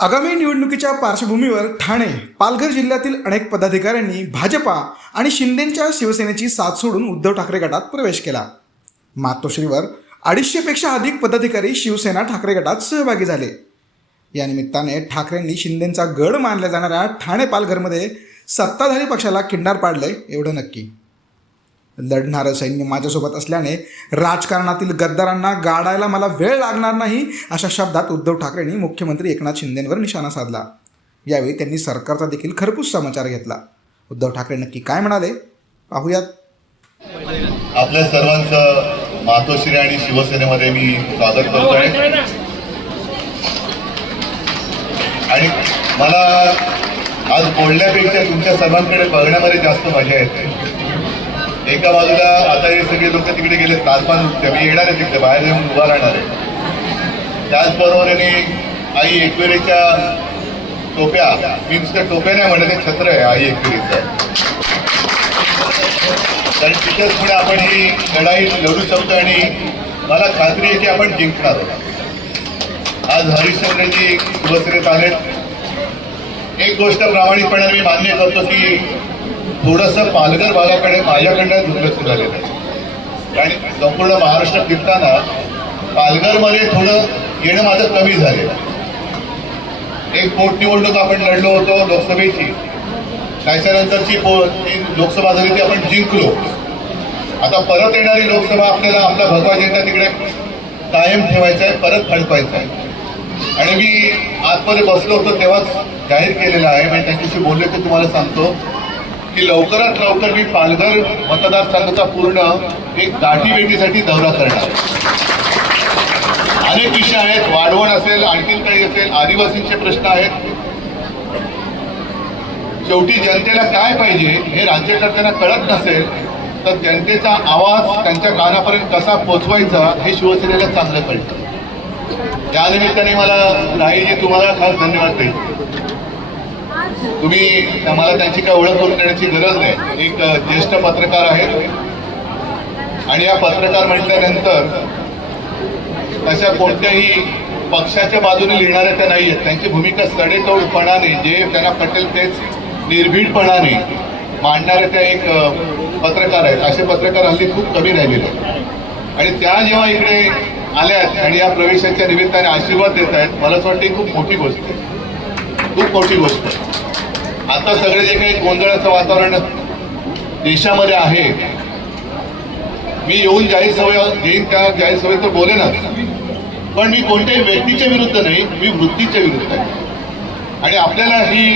आगामी निवडणुकीच्या पार्श्वभूमीवर ठाणे पालघर जिल्ह्यातील अनेक पदाधिकाऱ्यांनी भाजपा आणि शिंदेंच्या शिवसेनेची साथ सोडून उद्धव ठाकरे गटात प्रवेश केला. मातोश्रीवर अडीचशेपेक्षा अधिक पदाधिकारी शिवसेना ठाकरे गटात सहभागी झाले. या निमित्ताने ठाकरेंनी शिंदेंचा गड मानल्या जाणाऱ्या ठाणे पालघरमध्ये सत्ताधारी पक्षाला किंडार पाडले एवढं नक्की. लढणारं सैन्य माझ्यासोबत असल्याने राजकारणातील गद्दारांना गाडायला मला वेळ लागणार नाही अशा शब्दात उद्धव ठाकरेंनी मुख्यमंत्री एकनाथ शिंदेंवर निशाणा साधला. यावेळी त्यांनी सरकारचा देखील खरपूस समाचार घेतला. उद्धव ठाकरे नक्की काय म्हणाले? पाहूयात. आपल्या सर्वांचं मातोश्री आणि शिवसेनेमध्ये मी स्वागत करतोय. आणि मला आज बोलण्यापेक्षा तुमच्या सर्वांकडे बघण्यामध्ये जास्त मजा येते. एका बाजूला आता हे सगळे लोक तिकडे गेले ताजमान नृत्य मी येणार आहे तिकडे बाहेर येऊन उभा राहणार आहे. त्याचबरोबरीने आई एकविरेच्या टोप्या मी नुसत्या टोप्या नाही म्हणत ते छत्र आहे आई एकविरीचं. कारण तिथेच पुढे आपण ही लढाई लढू शकतो आणि मला खात्री आहे की आपण जिंकणार आहोत. आज हरिश्चंद्रजी शिवसेनेत आलेत एक गोष्ट प्रामाणिकपणे मी मान्य करतो की थोडंसं पालघर भागाकडे माझ्याकडनं दुर्लक्ष झालेलं आहे. आणि संपूर्ण महाराष्ट्र फिरताना पालघरमध्ये थोडं येणं माझं कमी झालेलं आहे. एक पोटनिवडणूक आपण लढलो होतो लोकसभेची. त्याच्यानंतरची पो ती लोकसभा झाली ती आपण जिंकलो. आता परत येणारी लोकसभा आपल्याला आपला भगवा झेंडा तिकडे कायम ठेवायचा आहे परत फडकवायचा आहे. आणि मी आतमध्ये बसलो होतो तेव्हाच जाहीर केलेलं आहे. मी त्यांच्याशी बोलले ते तुम्हाला सांगतो. की लवकरात लवकर मी पालघर मतदारसंघाचा पूर्ण एक गाठी भेटीसाठी दौरा करणार अनेक विषय आहेत वाढवण असेल आणखीन काही असेल आदिवासींचे प्रश्न आहेत. शेवटी जनतेला काय पाहिजे हे राज्यकर्त्यांना कळत नसेल तर जनतेचा आवाज त्यांच्या कानापर्यंत कसा पोचवायचा हे शिवसेनेला चांगलं कळतं. त्या निमित्ताने मला राहीजी तुम्हाला खास धन्यवाद देईल तुम्ही मला त्यांची काय ओळख करून देण्याची गरज नाही. एक ज्येष्ठ पत्रकार आहेत. आणि या पत्रकार म्हटल्यानंतर अशा कोणत्याही पक्षाच्या बाजूने लिहिणाऱ्या त्या नाही आहेत. त्यांची भूमिका सडेतोडपणाने जे त्यांना पटेल तेच निर्भीडपणाने मांडणाऱ्या त्या एक पत्रकार आहेत. असे पत्रकार हल्ली खूप कमी राहिलेले आहेत. आणि त्या जेव्हा इकडे आल्यात आणि या प्रवेशाच्या निमित्ताने आशीर्वाद देत आहेत मला असं वाटतं ही खूप मोठी गोष्ट आहे. खूप मोठी गोष्ट आहे. आता सगळे जे काही गोंधळाचं वातावरण देशामध्ये आहे मी येऊन जाहीर सभा घेईन त्या जाहीर सभेत तर बोलेनच. पण मी कोणत्याही व्यक्तीच्या विरुद्ध नाही मी वृत्तीच्या विरुद्ध आहे. आणि आपल्याला ही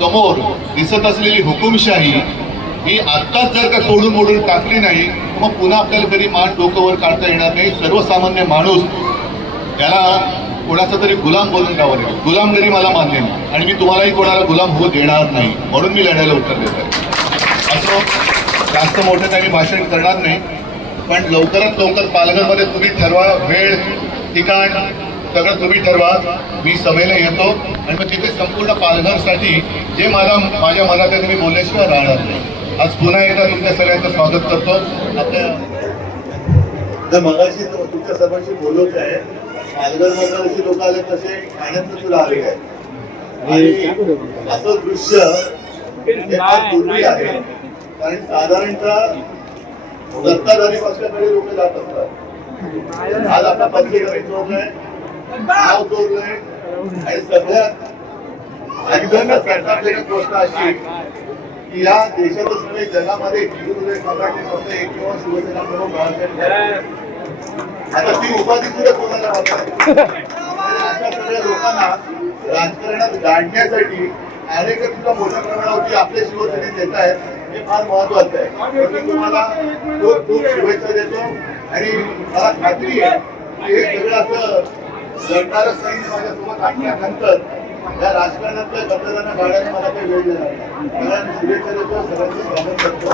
समोर दिसत असलेली हुकुमशाही ही आत्ताच जर का तोडून मोडून टाकली नाही मग पुन्हा आपल्याला कधी मान डोकंवर काढता येणार नाही? सर्वसामान्य माणूस त्याला कोणाचा तरी गुलाम बनून राहावं लागेल गुलामगिरी मला मान्य नाही आणि मी तुम्हालाही कोणाला गुलाम होऊ देणार नाही म्हणून मी लढायला उत्तर देत आहे. असं जास्त मोठं काही भाषण करणार नाही पण लवकरात लवकर पालघरमध्ये तुम्ही ठरवा वेळ ठिकाण सगळं तुम्ही ठरवा. मी सभेला येतो आणि मग तिथे संपूर्ण पालघरसाठी जे मला माझ्या मनात आहे ते मी बोलल्याशिवाय राहणार नाही. आज पुन्हा एकदा तुमच्या सगळ्यांचं स्वागत करतो. आपल्या मगाशी तुमच्या सर्वांशी बोलवत आहे पालघर मधले लोक आले तसे ठाण्यात सुद्धा आले आहे. आणि असं दृश्य फार दुर्मिळ आहे. कारण साधारणतः सत्ताधारी पक्षाकडे लोक जात असतात. आज आपला पत्रिका चोरलाय नाव चोरलंय आणि सगळ्यात एकदम कंटाळलेली गोष्ट अशी की या देशातच नव्हे जगामध्ये हिंदू मराठी फक्त एक किंवा शिवसेना प्रमुख बाळासाहेब. आता ती उपाधी सुद्धा कोणाला अशा सगळ्या लोकांना राजकारणात गाडण्यासाठी अनेक सुद्धा मोठ्या प्रमाणावरती आपल्या शिवसेनेत येत आहेत हे फार महत्वाचं आहे. मी तुम्हाला खूप खूप शुभेच्छा देतो. आणि मला खात्री आहे की हे सगळं असं लढणारं सैन्य माझ्यासोबत आणल्यानंतर या राजकारणातल्या गद्दारांना गाड्याने मला काही वेळ देणार नाही. सगळ्यांना शुभेच्छा देतो सगळ्यांचं स्वागत करतो.